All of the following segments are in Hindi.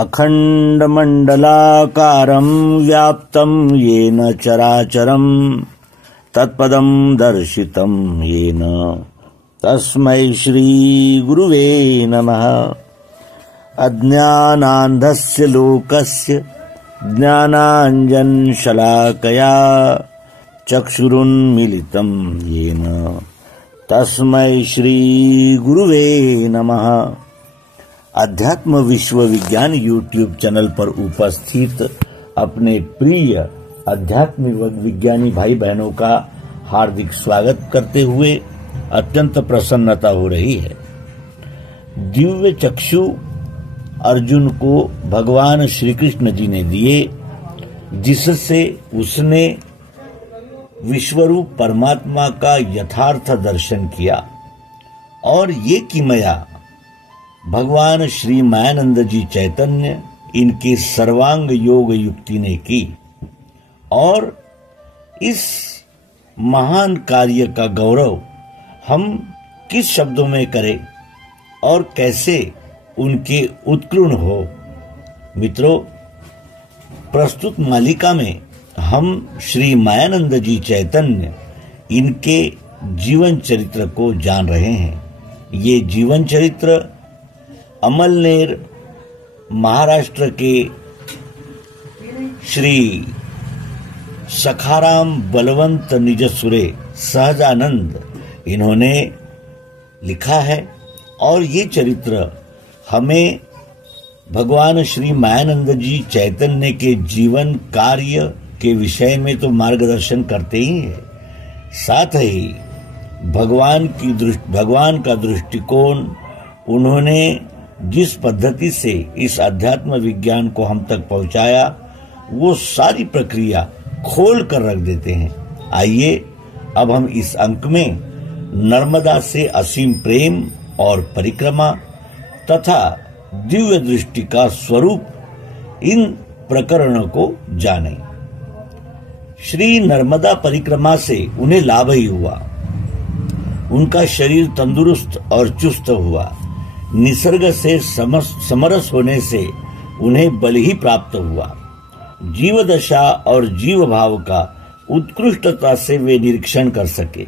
अखण्डमण्डलाकारं व्याप्तं येन चराचरं तत्पदं दर्शितं येन तस्मै श्रीगुरुवे नमः। अज्ञानान्धस्य लोकस्य ज्ञानाञ्जनशलाकया चक्षुरुन्मीलितं येन तस्मै श्रीगुरुवे नमः। अध्यात्म विश्व विज्ञान यूट्यूब चैनल पर उपस्थित अपने प्रिय अध्यात्म विज्ञानी भाई बहनों का हार्दिक स्वागत करते हुए अत्यंत प्रसन्नता हो रही है। दिव्य चक्षु अर्जुन को भगवान श्री कृष्ण जी ने दिए, जिससे उसने विश्वरूप परमात्मा का यथार्थ दर्शन किया। और ये किमया भगवान श्री मायानंद जी चैतन्य इनके सर्वांग योग युक्ति ने की। और इस महान कार्य का गौरव हम किस शब्दों में करें और कैसे उनके उत्कृष्ट हो। मित्रों, प्रस्तुत मालिका में हम श्री मायानंद जी चैतन्य इनके जीवन चरित्र को जान रहे हैं। ये जीवन चरित्र अमलनेर महाराष्ट्र के श्री सखाराम बलवंत निजसुरे सहजानंद इन्होंने लिखा है। और ये चरित्र हमें भगवान श्री मायानंद जी चैतन्य के जीवन कार्य के विषय में तो मार्गदर्शन करते ही हैं, साथ ही भगवान का दृष्टिकोण, उन्होंने जिस पद्धति से इस अध्यात्म विज्ञान को हम तक पहुंचाया, वो सारी प्रक्रिया खोल कर रख देते हैं। आइए अब हम इस अंक में नर्मदा से असीम प्रेम और परिक्रमा तथा दिव्य दृष्टि का स्वरूप, इन प्रकरणों को जानें। श्री नर्मदा परिक्रमा से उन्हें लाभ ही हुआ। उनका शरीर तंदुरुस्त और चुस्त हुआ। निसर्ग से समरस होने से उन्हें बल ही प्राप्त हुआ। जीव दशा और जीव भाव का उत्कृष्टता से वे निरीक्षण कर सके।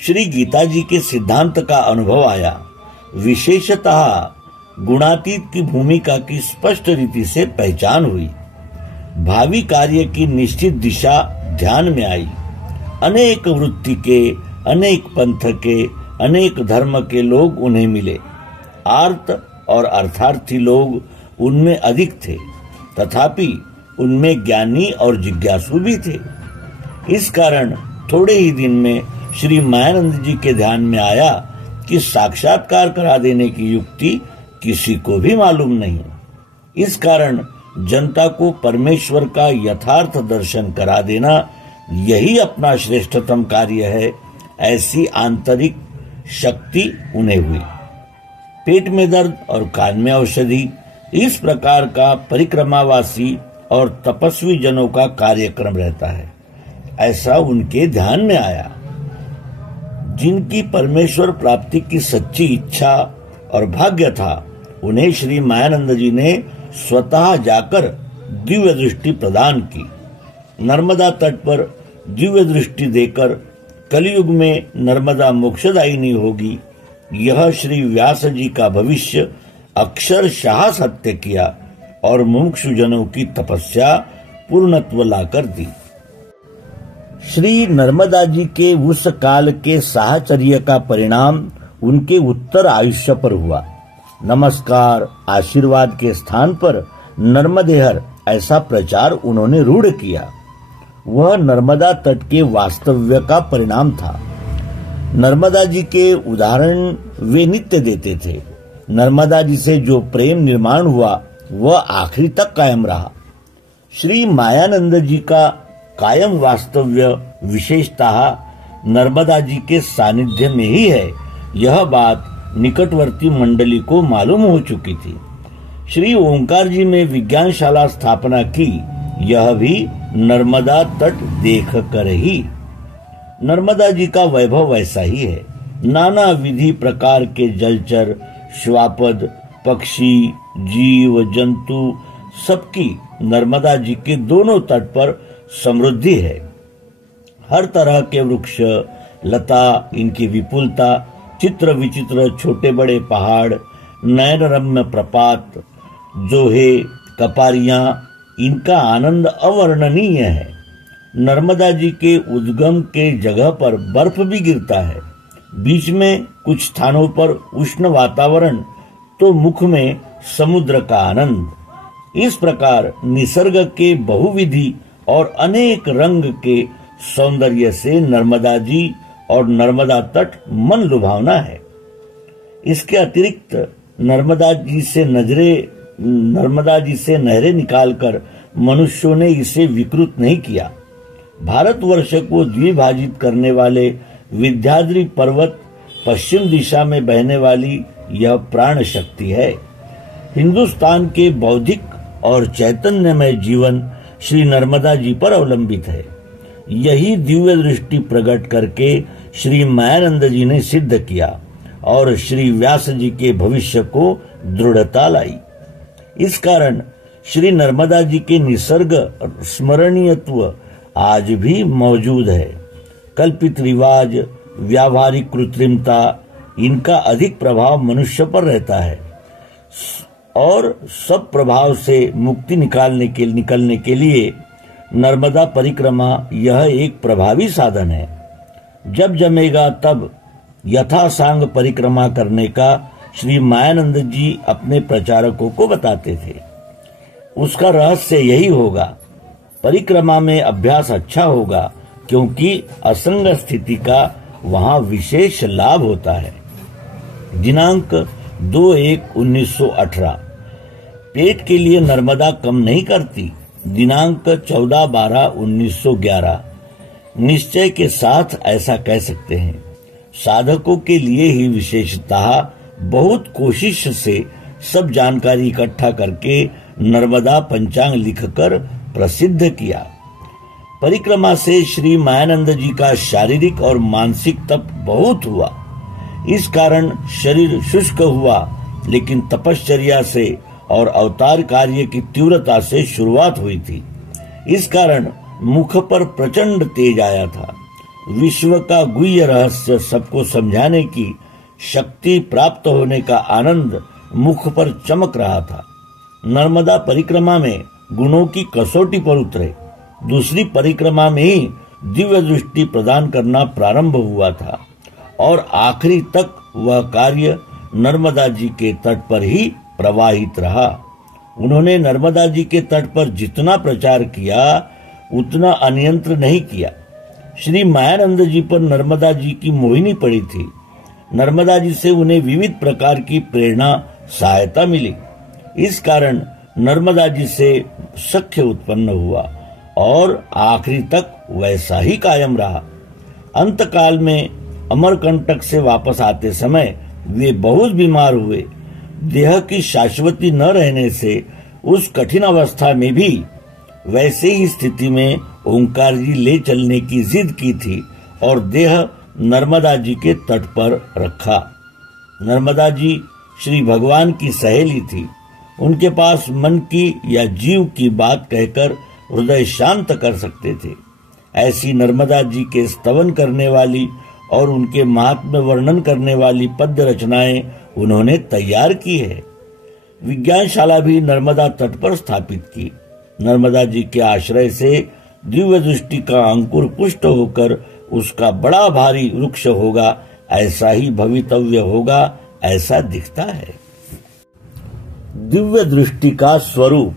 श्री गीता जी के सिद्धांत का अनुभव आया। विशेषतः गुणातीत की भूमिका की स्पष्ट रीति से पहचान हुई। भावी कार्य की निश्चित दिशा ध्यान में आई। अनेक वृत्ति के, अनेक पंथ के, अनेक धर्म के लोग उन्हें मिले। आर्त और अर्थार्थी लोग उनमें अधिक थे, तथापि उनमें ज्ञानी और जिज्ञासु भी थे। इस कारण थोड़े ही दिन में श्री मायानंद जी के ध्यान में आया कि साक्षात्कार करा देने की युक्ति किसी को भी मालूम नहीं। इस कारण जनता को परमेश्वर का यथार्थ दर्शन करा देना यही अपना श्रेष्ठतम कार्य है, ऐसी आंतरिक शक्ति उन्हें हुई। पेट में दर्द और कान में औषधि, इस प्रकार का परिक्रमावासी और तपस्वी जनों का कार्यक्रम रहता है, ऐसा उनके ध्यान में आया। जिनकी परमेश्वर प्राप्ति की सच्ची इच्छा और भाग्य था, उन्हें श्री मायानंद जी ने स्वतः जाकर दिव्य दृष्टि प्रदान की। नर्मदा तट पर दिव्य दृष्टि देकर कलयुग में नर्मदा मोक्षदायिनी होगी, यह श्री व्यास जी का भविष्य अक्षरशः सत्य किया और मुमुक्षु जनों की तपस्या पूर्णत्व लाकर दी। श्री नर्मदा जी के उस काल के साहचर्य का परिणाम उनके उत्तर आयुष्य पर हुआ। नमस्कार आशीर्वाद के स्थान पर नर्मदेहर, ऐसा प्रचार उन्होंने रूढ़ किया। वह नर्मदा तट के वास्तव्य का परिणाम था। नर्मदा जी के उदाहरण वे नित्य देते थे। नर्मदा जी से जो प्रेम निर्माण हुआ वह आखिरी तक कायम रहा। श्री मायानंद जी का कायम वास्तव्य विशेषतः नर्मदा जी के सानिध्य में ही है, यह बात निकटवर्ती मंडली को मालूम हो चुकी थी। श्री ओंकार जी में विज्ञानशाला स्थापना की, यह भी नर्मदा तट देख कर ही। नर्मदा जी का वैभव वैसा ही है। नाना विधि प्रकार के जलचर, श्वापद, पक्षी, जीव जंतु सबकी नर्मदा जी के दोनों तट पर समृद्धि है। हर तरह के वृक्ष, लता, इनकी विपुलता, चित्र विचित्र छोटे बड़े पहाड़, नयनरम्य प्रपात, जोहे, कपारियां, इनका आनंद अवर्णनीय है। नर्मदा जी के उद्गम के जगह पर बर्फ भी गिरता है। बीच में कुछ स्थानों पर उष्ण वातावरण, तो मुख में समुद्र का आनंद। इस प्रकार निसर्ग के बहुविधि और अनेक रंग के सौंदर्य से नर्मदा जी और नर्मदा तट मन लुभावना है। इसके अतिरिक्त नर्मदा जी से नहरें निकालकर मनुष्यों ने इसे विकृत नहीं किया। भारतवर्ष को द्विभाजित करने वाले विंध्याद्रि पर्वत पश्चिम दिशा में बहने वाली यह प्राण शक्ति है। हिंदुस्तान के बौद्धिक और चैतन्यमय जीवन श्री नर्मदा जी पर अवलंबित है। यही दिव्य दृष्टि प्रकट करके श्री मायानंद जी ने सिद्ध किया और श्री व्यास जी के भविष्य को दृढ़ता लाई। इस कारण श्री नर्मदा जी के निसर्ग स्मरणीयत्व आज भी मौजूद है। कल्पित रिवाज, व्यावहारिक कृत्रिमता, इनका अधिक प्रभाव मनुष्य पर रहता है और सब प्रभाव से मुक्ति निकलने के लिए नर्मदा परिक्रमा यह एक प्रभावी साधन है। जब जमेगा तब यथासांग परिक्रमा करने का श्री मायानंद जी अपने प्रचारकों को बताते थे। उसका रहस्य यही होगा, परिक्रमा में अभ्यास अच्छा होगा क्योंकि असंग स्थिति का वहां विशेष लाभ होता है। दिनांक 2/1/1918। पेट के लिए नर्मदा कम नहीं करती। दिनांक 14/12/1911। निश्चय के साथ ऐसा कह सकते हैं। साधकों के लिए ही विशेषतः बहुत कोशिश से सब जानकारी इकट्ठा करके नर्मदा पंचांग लिखकर प्रसिद्ध किया। परिक्रमा से श्री मायानंद जी का शारीरिक और मानसिक तप बहुत हुआ। इस कारण शरीर शुष्क हुआ, लेकिन तपश्चर्या से और अवतार कार्य की तीव्रता से शुरुआत हुई थी। इस कारण मुख पर प्रचंड तेज आया था। विश्व का गुह्य रहस्य सबको समझाने की शक्ति प्राप्त होने का आनंद मुख पर चमक रहा था। नर्मदा परिक्रमा में गुणों की कसौटी पर उतरे। दूसरी परिक्रमा में ही दिव्य दृष्टि प्रदान करना प्रारंभ हुआ था और आखिरी तक वह कार्य नर्मदा जी के तट पर ही प्रवाहित रहा। उन्होंने नर्मदा जी के तट पर जितना प्रचार किया उतना अनियंत्र नहीं किया। श्री मायानंद जी पर नर्मदा जी की मोहिनी पड़ी थी। नर्मदा जी से उन्हें विविध प्रकार की प्रेरणा, सहायता मिली। इस कारण नर्मदा जी से सख्य उत्पन्न हुआ और आखिरी तक वैसा ही कायम रहा। अंतकाल में अमरकंटक से वापस आते समय वे बहुत बीमार हुए। देह की शाश्वती न रहने से उस कठिन अवस्था में भी वैसे ही स्थिति में ओंकार जी ले चलने की जिद की थी और देह नर्मदा जी के तट पर रखा। नर्मदा जी श्री भगवान की सहेली थी। उनके पास मन की या जीव की बात कहकर हृदय शांत कर सकते थे। ऐसी नर्मदा जी के स्तवन करने वाली और उनके महात्म्य वर्णन करने वाली पद्य रचनाएं उन्होंने तैयार की है। विज्ञानशाला भी नर्मदा तट पर स्थापित की। नर्मदा जी के आश्रय से दिव्य दृष्टि का अंकुर पुष्ट होकर उसका बड़ा भारी वृक्ष होगा, ऐसा ही भवितव्य होगा, ऐसा दिखता है। दिव्य दृष्टि का स्वरूप।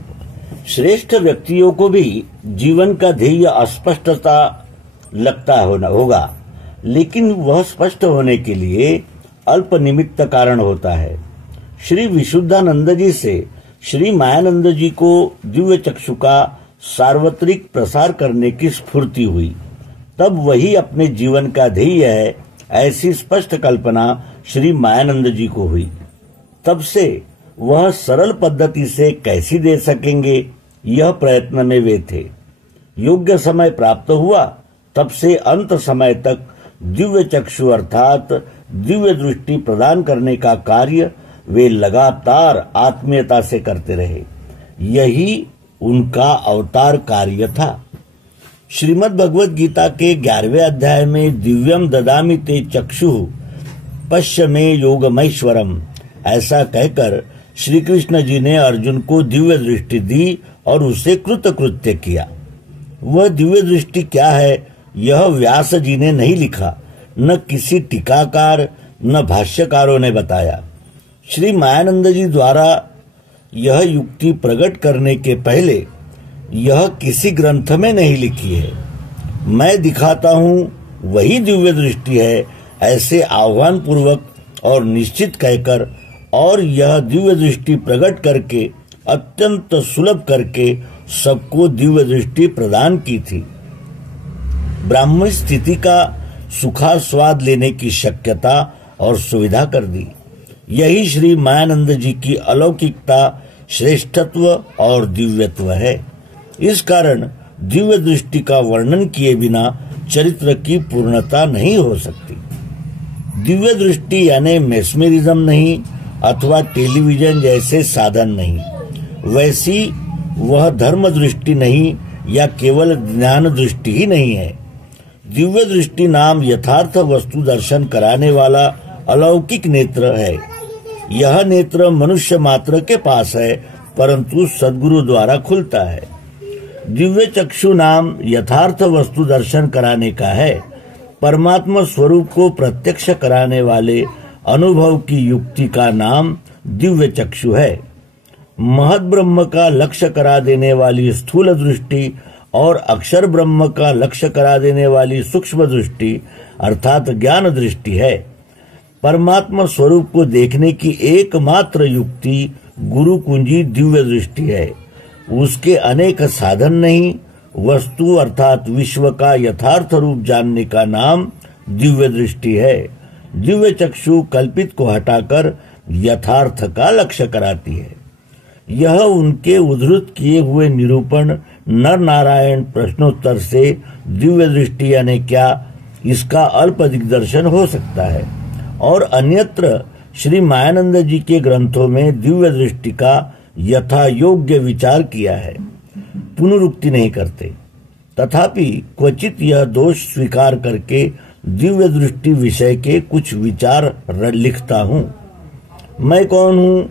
श्रेष्ठ व्यक्तियों को भी जीवन का ध्येय अस्पष्टता लगता होगा, लेकिन वह स्पष्ट होने के लिए अल्प निमित्त कारण होता है। श्री विशुद्धानंद जी से श्री मायानंद जी को दिव्य चक्षु का सार्वत्रिक प्रसार करने की स्फूर्ति हुई। तब वही अपने जीवन का ध्येय है, ऐसी स्पष्ट कल्पना श्री मायानंद जी को हुई। तब से वह सरल पद्धति से कैसी दे सकेंगे, यह प्रयत्न में वे थे। योग्य समय प्राप्त हुआ, तब से अंत समय तक दिव्य चक्षु अर्थात दिव्य दृष्टि प्रदान करने का कार्य वे लगातार आत्मीयता से करते रहे। यही उनका अवतार कार्य था। श्रीमद् भगवद गीता के 11वें अध्याय में दिव्यम ददामि ते चक्षुः पश्य मे योगमैश्वरम, ऐसा कहकर श्री कृष्ण जी ने अर्जुन को दिव्य दृष्टि दी और उसे कृतकृत्य किया। वह दिव्य दृष्टि क्या है, यह व्यास जी ने नहीं लिखा, न किसी टीकाकार न भाष्यकारों ने बताया। श्री मायानंद जी द्वारा यह युक्ति प्रकट करने के पहले यह किसी ग्रंथ में नहीं लिखी है। मैं दिखाता हूँ वही दिव्य दृष्टि है, ऐसे आह्वान पूर्वक और निश्चित कहकर और यह दिव्य दृष्टि प्रकट करके अत्यंत सुलभ करके सबको दिव्य दृष्टि प्रदान की थी। ब्राह्मण स्थिति का सुखास्वाद लेने की शक्यता और सुविधा कर दी। यही श्री मायानंद जी की अलौकिकता, श्रेष्ठत्व और दिव्यत्व है। इस कारण दिव्य दृष्टि का वर्णन किए बिना चरित्र की पूर्णता नहीं हो सकती। दिव्य दृष्टि यानी मेस्मेरिज्म नहीं अथवा टेलीविजन जैसे साधन नहीं, वैसी वह धर्म दृष्टि नहीं या केवल ज्ञान दृष्टि ही नहीं है। दिव्य दृष्टि नाम यथार्थ वस्तु दर्शन कराने वाला अलौकिक नेत्र है। यह नेत्र मनुष्य मात्र के पास है, परंतु सद्गुरु द्वारा खुलता है। दिव्य चक्षु नाम यथार्थ वस्तु दर्शन कराने का है। परमात्मा स्वरूप को प्रत्यक्ष कराने वाले अनुभव की युक्ति का नाम दिव्य चक्षु है। महत ब्रह्म का लक्ष्य करा देने वाली स्थूल दृष्टि और अक्षर ब्रह्म का लक्ष्य करा देने वाली सूक्ष्म दृष्टि अर्थात ज्ञान दृष्टि है। परमात्मा स्वरूप को देखने की एकमात्र युक्ति गुरु कुंजी दिव्य दृष्टि है। उसके अनेक साधन नहीं, वस्तु अर्थात विश्व का यथार्थ रूप जानने का नाम दिव्य दृष्टि है। दिव्य चक्षु कल्पित को हटाकर यथार्थ का लक्ष्य कराती है। यह उनके उद्धृत किए हुए निरूपण नर नारायण प्रश्नोत्तर से दिव्य दृष्टि यानी क्या, इसका अल्प दिग्दर्शन हो सकता है। और अन्यत्र श्री मायानंद जी के ग्रंथों में दिव्य दृष्टि का यथा योग्य विचार किया है, पुनरुक्ति नहीं करते। तथापि क्वचित यह दोष स्वीकार करके दिव्य दृष्टि विषय के कुछ विचार लिखता हूँ। मैं कौन हूँ,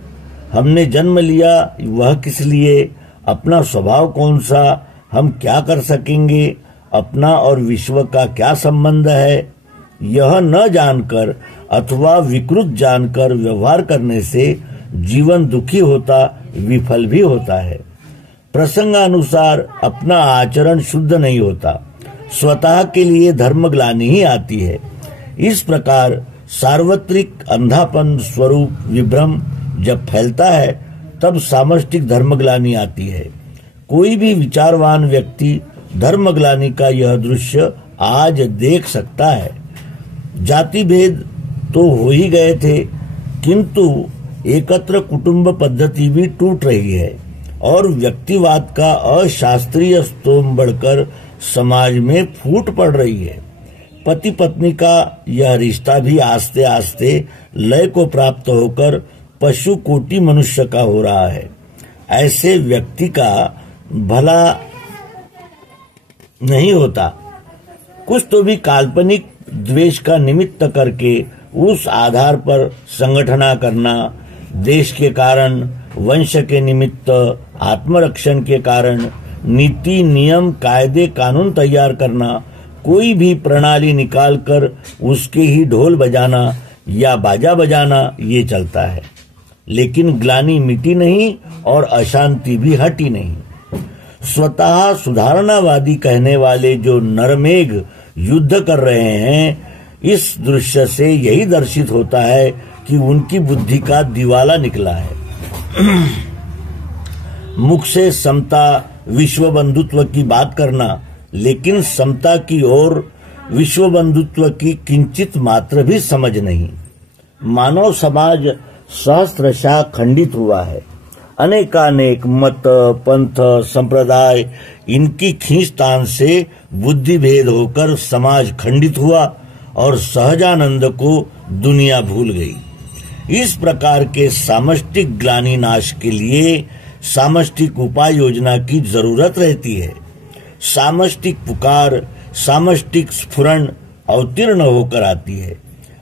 हमने जन्म लिया वह किस लिए, अपना स्वभाव कौन सा, हम क्या कर सकेंगे, अपना और विश्व का क्या संबंध है, यह न जानकर अथवा विकृत जानकर व्यवहार करने से जीवन दुखी होता, विफल भी होता है। प्रसंगानुसार अपना आचरण शुद्ध नहीं होता, स्वतः के लिए धर्मग्लानि ही आती है। इस प्रकार सार्वत्रिक अंधापन स्वरूप विभ्रम जब फैलता है तब सामष्टिक धर्मग्लानि आती है। कोई भी विचारवान व्यक्ति धर्मग्लानि का यह दृश्य आज देख सकता है। जाति भेद तो हो ही गए थे, किंतु एकत्र कुटुंब पद्धति भी टूट रही है और व्यक्तिवाद का अशास्त्रीय स्तोम बढ़कर समाज में फूट पड़ रही है। पति पत्नी का यह रिश्ता भी आस्ते आस्ते लय को प्राप्त होकर पशु कोटि मनुष्य का हो रहा है। ऐसे व्यक्ति का भला नहीं होता। कुछ तो भी काल्पनिक द्वेष का निमित्त करके उस आधार पर संगठना करना, देश के कारण, वंश के निमित्त, आत्मरक्षण के कारण नीति नियम कायदे कानून तैयार करना, कोई भी प्रणाली निकालकर उसके ही ढोल बजाना या बाजा बजाना, ये चलता है। लेकिन ग्लानि मिटी नहीं और अशांति भी हटी नहीं। स्वतः सुधारणावादी कहने वाले जो नरमेघ युद्ध कर रहे हैं, इस दृश्य से यही दर्शित होता है कि उनकी बुद्धि का दिवाला निकला है। मुख से समता विश्व बंधुत्व की बात करना, लेकिन समता की ओर विश्व बंधुत्व की किंचित मात्र भी समझ नहीं। मानव समाज सहस्त्रशः खंडित हुआ है। अनेकानेक मत, पंथ, संप्रदाय, इनकी खींचतान से बुद्धि भेद होकर समाज खंडित हुआ और सहजानंद को दुनिया भूल गई। इस प्रकार के सामष्टिक ग्लानि नाश के लिए सामष्टिक उपाय योजना की जरूरत रहती है। सामष्टिक पुकार सामष्टिक स्फुरण अवतीर्ण होकर आती है।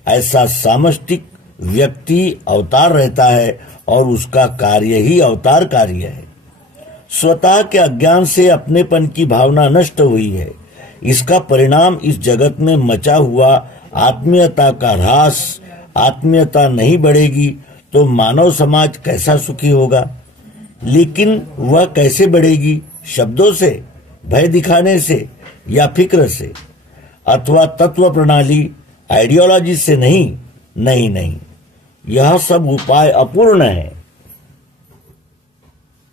ऐसा सामष्टिक व्यक्ति अवतार रहता है और उसका कार्य ही अवतार कार्य है। स्वतः के अज्ञान से अपनेपन की भावना नष्ट हुई है। इसका परिणाम इस जगत में मचा हुआ आत्मीयता का ह्रास। आत्मीयता नहीं बढ़ेगी तो मानव समाज कैसा सुखी होगा? लेकिन वह कैसे बढ़ेगी? शब्दों से, भय दिखाने से या फिक्र से, अथवा तत्व प्रणाली आइडियोलॉजी से नहीं। नहीं नहीं, यह सब उपाय अपूर्ण है,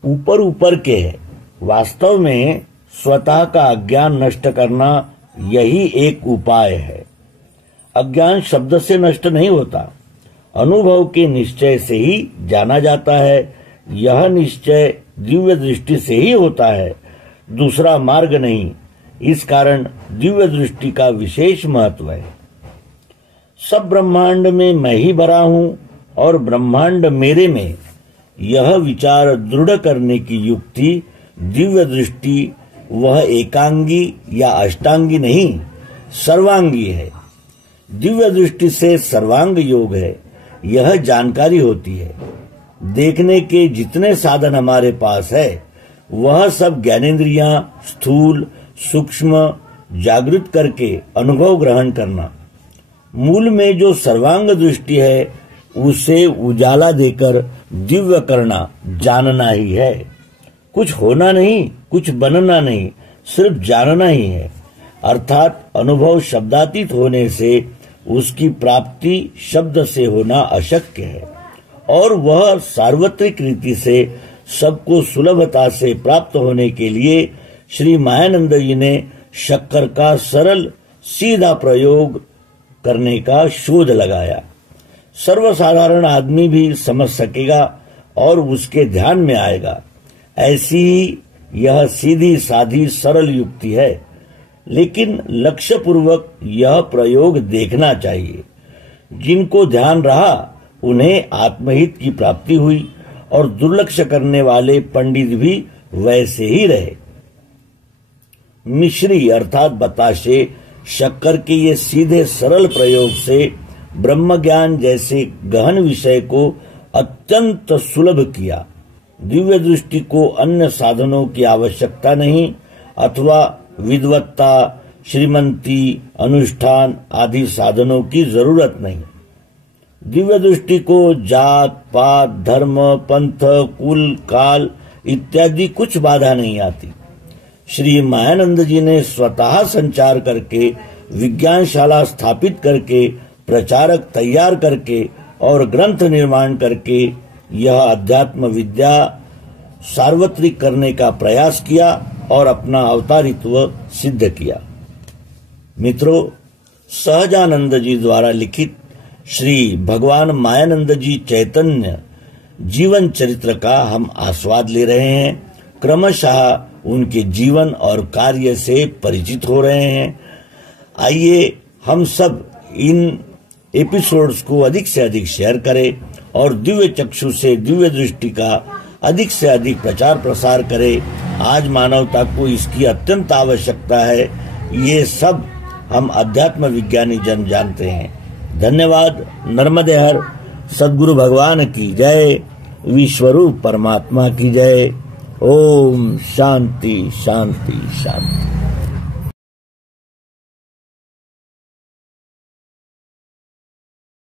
ऊपर ऊपर के है। वास्तव में स्वतः का अज्ञान नष्ट करना यही एक उपाय है। अज्ञान शब्द से नष्ट नहीं होता, अनुभव के निश्चय से ही जाना जाता है। यह निश्चय दिव्य दृष्टि से ही होता है, दूसरा मार्ग नहीं। इस कारण दिव्य दृष्टि का विशेष महत्व है। सब ब्रह्मांड में मैं ही भरा हूँ और ब्रह्मांड मेरे में, यह विचार दृढ़ करने की युक्ति दिव्य दृष्टि वह एकांगी या अष्टांगी नहीं, सर्वांगी है। दिव्य दृष्टि से सर्वांग योग है, यह जानकारी होती है। देखने के जितने साधन हमारे पास है वह सब ज्ञानेंद्रियां स्थूल सूक्ष्म जागृत करके अनुभव ग्रहण करना। मूल में जो सर्वांग दृष्टि है उसे उजाला देकर दिव्य करना, जानना ही है। कुछ होना नहीं, कुछ बनना नहीं, सिर्फ जानना ही है। अर्थात अनुभव शब्दातीत होने से उसकी प्राप्ति शब्द से होना अशक्य है और वह सार्वत्रिक रीति से सबको सुलभता से प्राप्त होने के लिए श्री मायानंद जी ने शक्कर का सरल सीधा प्रयोग करने का शोध लगाया। सर्वसाधारण आदमी भी समझ सकेगा और उसके ध्यान में आएगा। ऐसी ही यह सीधी साधी सरल युक्ति है, लेकिन लक्ष्य पूर्वक यह प्रयोग देखना चाहिए। जिनको ध्यान रहा उन्हें आत्महित की प्राप्ति हुई और दुर्लक्ष्य करने वाले पंडित भी वैसे ही रहे। मिश्री अर्थात बताशे शक्कर के ये सीधे सरल प्रयोग से ब्रह्म ज्ञान जैसे गहन विषय को अत्यंत सुलभ किया। दिव्य दृष्टि को अन्य साधनों की आवश्यकता नहीं अथवा विद्वत्ता, श्रीमंती, अनुष्ठान आदि साधनों की जरूरत नहीं। दिव्य दृष्टि को जात पात धर्म पंथ कुल काल इत्यादि कुछ बाधा नहीं आती। श्री मायानंद जी ने स्वतः संचार करके, विज्ञानशाला स्थापित करके, प्रचारक तैयार करके और ग्रंथ निर्माण करके यह अध्यात्म विद्या सार्वत्रिक करने का प्रयास किया और अपना अवतारित्व सिद्ध किया। मित्रों, सहजानंद जी द्वारा लिखित श्री भगवान मायानंद जी चैतन्य जीवन चरित्र का हम आस्वाद ले रहे हैं। क्रमशः उनके जीवन और कार्य से परिचित हो रहे हैं। आइए हम सब इन एपिसोड्स को अधिक से अधिक शेयर करें और दिव्य चक्षु से दिव्य दृष्टि का अधिक से अधिक प्रचार प्रसार करें। आज मानवता को इसकी अत्यंत आवश्यकता है। ये सब हम अध्यात्म विज्ञानी जन जानते हैं। धन्यवाद। नर्मदे हर। सद्गुरु भगवान की जय। विश्वरूप परमात्मा की जय। ओम शांति शांति शांति।